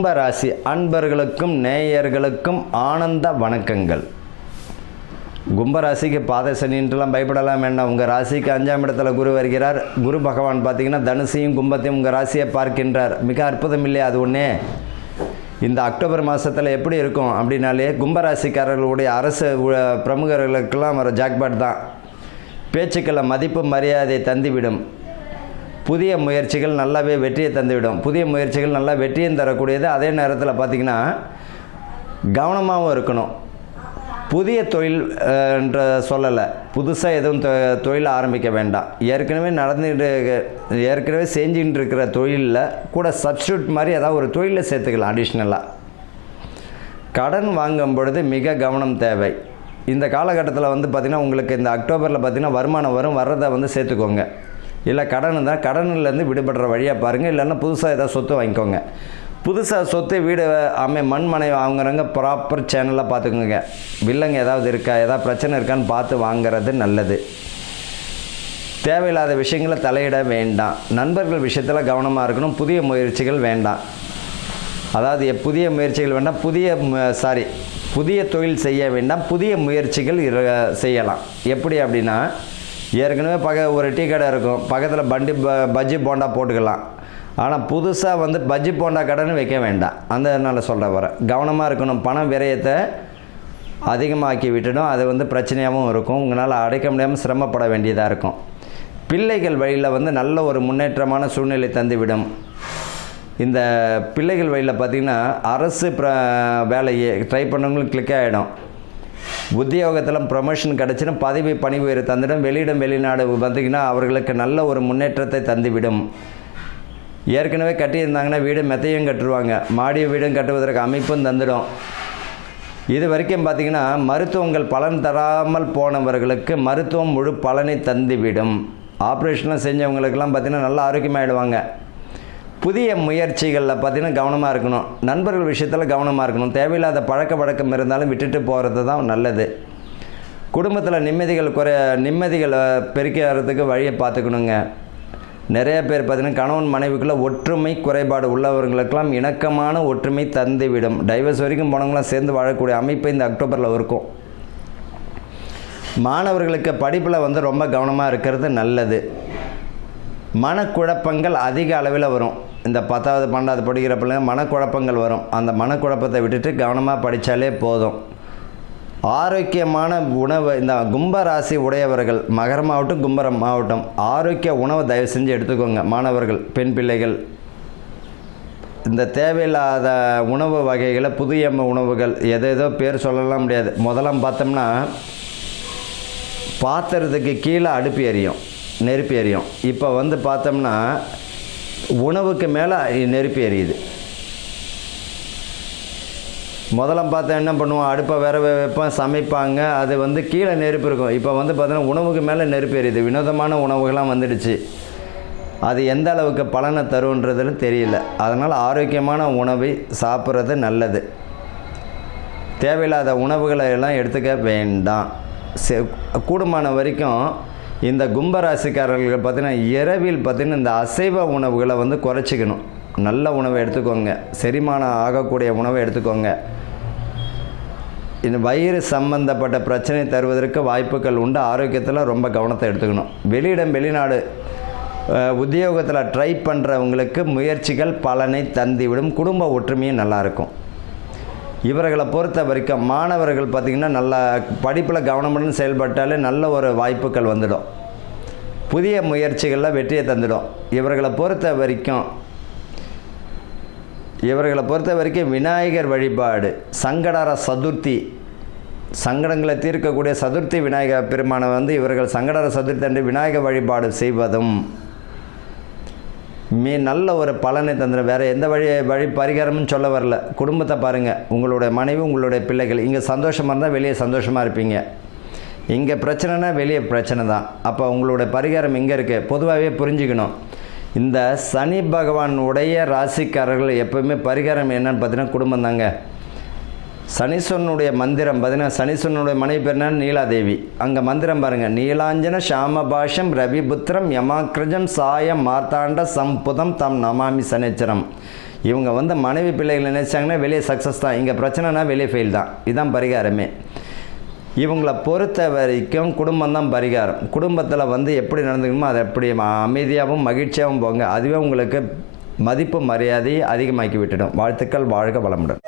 கும்பராசி அன்பர்களுக்கும் நேயர்களுக்கும் ஆனந்த வணக்கங்கள். கும்பராசிக்கு பாத சனின்ட்டுலாம் பயப்படலாம் வேண்டாம். உங்கள் ராசிக்கு அஞ்சாம் இடத்துல குரு வருகிறார். குரு பகவான் பார்த்தீங்கன்னா தனுசையும் கும்பத்தையும் உங்கள் ராசியை பார்க்கின்றார். மிக அற்புதம் இல்லையா அது ஒன்றே இந்த அக்டோபர் மாதத்தில் எப்படி இருக்கும் அப்படின்னாலே கும்பராசிக்காரர்களுடைய அரசு பிரமுகர்களுக்கெல்லாம் ஒரு ஜாக்பாட் தான். பேச்சுக்களை மதிப்பு மரியாதை தந்துவிடும். புதிய முயற்சிகள் நல்லாவே வெற்றியை தந்துவிடும். புதிய முயற்சிகள் நல்லா வெற்றியும் தரக்கூடியது. அதே நேரத்தில் பார்த்திங்கன்னா கவனமாகவும் இருக்கணும். புதிய தொழில் என்ற சொல்லலை. புதுசாக எதுவும் தொ- தொழில் ஆரம்பிக்க வேண்டாம். ஏற்கனவே நடந்துட்டு ஏற்கனவே செஞ்சுட்டு இருக்கிற தொழிலில் கூட சப்ஸ்டியூட் மாதிரி ஏதாவது ஒரு தொழிலை சேர்த்துக்கலாம் அடிஷ்னலாக கடன் வாங்கும் பொழுது மிக கவனம் தேவை. இந்த காலகட்டத்தில் வந்து பார்த்திங்கன்னா உங்களுக்கு இந்த அக்டோபரில் பார்த்திங்கன்னா வருமானம் வரும். வர்றதை வந்து சேர்த்துக்கோங்க. இல்லை கடன் தான் கடன்லேருந்து விடுபடுற வழியாக பாருங்கள் இல்லைன்னா புதுசாக ஏதாவது சொத்து வாங்கிக்கோங்க. புதுசாக சொத்து வீடு அமை மண்மனை வாங்குறவங்க ப்ராப்பர் சேனலாக பார்த்துக்கோங்க. வில்லங்க ஏதாவது இருக்கா? ஏதாவது பிரச்சனை இருக்கான்னு பார்த்து வாங்குறது நல்லது. தேவையில்லாத விஷயங்களை தலையிட வேண்டாம். நண்பர்கள் விஷயத்தில் கவனமாக இருக்கணும். புதிய முயற்சிகள் வேண்டாம். அதாவது எ- புதிய முயற்சிகள் வேண்டாம். புதிய சாரி புதிய தொழில் செய்ய வேண்டாம். புதிய முயற்சிகள் செய்யலாம். எப்படி அப்படின்னா ஏற்கனவே பக்க ஒரு டீ கடை இருக்கும். பக்கத்தில் பண்டி ப பஜ்ஜி போண்டா போட்டுக்கலாம். ஆனால் புதுசாக வந்து பஜ்ஜி போண்டா கடைன்னு வைக்க வேண்டாம். அந்த அதனால் சொல்ல வர. கவனமாக இருக்கணும். பணம் விரயத்தை அதிகமாக்கி விட்டுடும். அது வந்து பிரச்சனையாகவும் இருக்கும். உங்களால் அடைக்க முடியாமல் சிரமப்பட வேண்டியதாக இருக்கும். பிள்ளைகள் வழியில் வந்து நல்ல ஒரு முன்னேற்றமான சூழ்நிலை தந்துவிடும். இந்த பிள்ளைகள் வழியில் பார்த்திங்கன்னா அரசு ப்ர வேலையை ட்ரை பண்ணவங்களுக்கு கிளிக் ஆகிடும் உத்தியோகத்தில் ப்ரமோஷன் கிடச்சிடும். பதவி பணி உயர்வு தந்துடும் வெளியிடம் வெளிநாடு வந்தீங்கன்னா அவர்களுக்கு நல்ல ஒரு முன்னேற்றத்தை தந்துவிடும். ஏற்கனவே கட்டியிருந்தாங்கன்னா வீடு மெத்தையும் கட்டுருவாங்க. மாடி வீடும் கட்டுவதற்கு அமைப்பும் தந்துடும். இது வரைக்கும் பார்த்திங்கன்னா மருத்துவங்கள் பலன் தராமல் போனவர்களுக்கு மருத்துவம் முழு பலனை தந்துவிடும். ஆப்ரேஷன்லாம் செஞ்சவங்களுக்கெல்லாம் பார்த்திங்கன்னா நல்லா ஆரோக்கியமாகிடுவாங்க புதிய முயற்சிகளில் பார்த்திங்கன்னா கவனமாக இருக்கணும். நண்பர்கள் விஷயத்தில் கவனமாக இருக்கணும். தேவையில்லாத பழக்க வழக்கம் இருந்தாலும் விட்டுட்டு போகிறது தான் நல்லது. குடும்பத்தில் நிம்மதிகள் குறை நிம்மதிகளை பெருக்கிறதுக்கு வழியை பார்த்துக்கணுங்க. நிறைய பேர் பார்த்தீங்கன்னா கணவன் மனைவிக்குள்ளே ஒற்றுமை குறைபாடு உள்ளவர்களுக்கெல்லாம் இணக்கமான ஒற்றுமை தந்துவிடும். டைவர்ஸ் வரைக்கும் போனவங்களாம் சேர்ந்து வாழக்கூடிய அமைப்பு இந்த அக்டோபரில் இருக்கும். மாணவர்களுக்கு படிப்பில் வந்து ரொம்ப கவனமாக இருக்கிறது நல்லது. மனக்குழப்பங்கள் அதிக அளவில் வரும். இந்த பத்தாவது பன்னெண்டாவது படிக்கிற பிள்ளைங்க மனக்குழப்பங்கள் வரும். அந்த மனக்குழப்பத்தை விட்டுட்டு கவனமாக படித்தாலே போதும். ஆரோக்கியமான உணவு இந்த கும்ப ராசி உடையவர்கள் மகரம் மாவட்டம் கும்பரம் மாவட்டம் ஆரோக்கிய உணவை தயவு செஞ்சு எடுத்துக்கோங்க. மாணவர்கள் பெண் பிள்ளைகள் இந்த தேவையில்லாத உணவு வகைகளை புதிய உணவுகள் எதேதோ பேர் சொல்லலாம் முடியாது. முதலாம் பார்த்தோம்னா பாத்திரத்துக்கு கீழே அடுப்பு எரியும். நெருப்பு எரியும். இப்போ வந்து பார்த்தோம்னா உணவுக்கு மேலே நெருப்பு எரியுது. முதல்ல பார்த்தா என்ன பண்ணுவோம்? அடுப்பை வேற வைப்போம் சமைப்பாங்க. அது வந்து கீழே நெருப்பு இருக்கும். இப்போ வந்து பார்த்தோன்னா உணவுக்கு மேலே நெருப்பு எரியுது. வினோதமான உணவுகள்லாம் வந்துடுச்சு. அது எந்த அளவுக்கு பலனை தருன்றதுன்னு தெரியல. அதனால் ஆரோக்கியமான உணவை சாப்பிட்றது நல்லது. தேவையில்லாத உணவுகளை எல்லாம் எடுத்துக்க வேண்டாம். செ- கூடுமான வரைக்கும் இந்த கும்பராசிக்காரர்கள் பார்த்தீங்கன்னா இரவில் பார்த்தீங்கன்னா இந்த அசைவ உணவுகளை வந்து குறைச்சிக்கணும். நல்ல உணவை எடுத்துக்கோங்க. செரிமானம் ஆகக்கூடிய உணவை எடுத்துக்கோங்க. இந்த வயிறு சம்பந்தப்பட்ட பிரச்சனை தருவதற்கு வாய்ப்புகள் உண்டு. ஆரோக்கியத்தில் ரொம்ப கவனத்தை எடுத்துக்கணும். வெளியிடம் வெளிநாடு உத்தியோகத்தில் ட்ரை பண்ணுறவங்களுக்கு முயற்சிகள் பலனை தந்திவிடும். குடும்ப ஒற்றுமையும் நல்லாயிருக்கும் இவர்களை பொறுத்த வரைக்கும் மாணவர்கள் பார்த்திங்கன்னா நல்ல படிப்பில் கவனமுடன் செயல்பட்டாலே நல்ல ஒரு வாய்ப்புகள் வந்துடும். புதிய முயற்சிகளில் வெற்றியை தந்துடும். இவர்களை பொறுத்த வரைக்கும் இவர்களை பொறுத்த வரைக்கும் விநாயகர் வழிபாடு சங்கடார சதுர்த்தி சங்கடங்களை தீர்க்கக்கூடிய சதுர்த்தி விநாயகர் பெருமானை வந்து இவர்கள் சங்கடார சதுர்த்தி அன்று விநாயகர் வழிபாடு செய்வதும் மீ நல்ல ஒரு பலனை தந்துடும் வேறு எந்த வழி வழி பரிகாரமும் சொல்ல வரல. குடும்பத்தை பாருங்கள் உங்களுடைய மனைவி உங்களுடைய பிள்ளைகள். இங்கே சந்தோஷமாக இருந்தால் வெளியே சந்தோஷமாக இருப்பீங்க. இங்கே பிரச்சனைனா வெளியே பிரச்சனை தான். அப்போ உங்களுடைய பரிகாரம் எங்கே இருக்குது பொதுவாகவே புரிஞ்சுக்கணும். இந்த சனி பகவானுடைய ராசிக்காரர்கள் எப்போவுமே பரிகாரம் என்னன்னு பார்த்தீங்கன்னா குடும்பம் தாங்க. சனீஸ்வரனுடைய மந்திரம் பார்த்தீங்கன்னா சனீஸ்வரனுடைய மனைவி பேர் என்ன நீலாதேவி. அங்கே மந்திரம் பாருங்கள் நீலாஞ்சன ஷாமபாஷம் ரவிபுத்திரம் யமாக்கிரஜம் சாயம் மார்த்தாண்ட சம்புதம் தம் நமாமி சனேச்சரம். இவங்க வந்து மனைவி பிள்ளைகள் நினைச்சாங்கன்னா வெளியே சக்ஸஸ் தான். இங்கே பிரச்சனைனா வெளியே ஃபெயில் தான். இதுதான் பரிகாரமே. இவங்கள பொறுத்த வரைக்கும் குடும்பம் தான் பரிகாரம். குடும்பத்தில் வந்து எப்படி நடந்துக்கணுமோ அதை எப்படி அமைதியாகவும் மகிழ்ச்சியாகவும் போங்க. அதுவே உங்களுக்கு மதிப்பு மரியாதையை அதிகமாக்கி விட்டுடும். வாழ்த்துக்கள் வாழ்க வளமுடன்.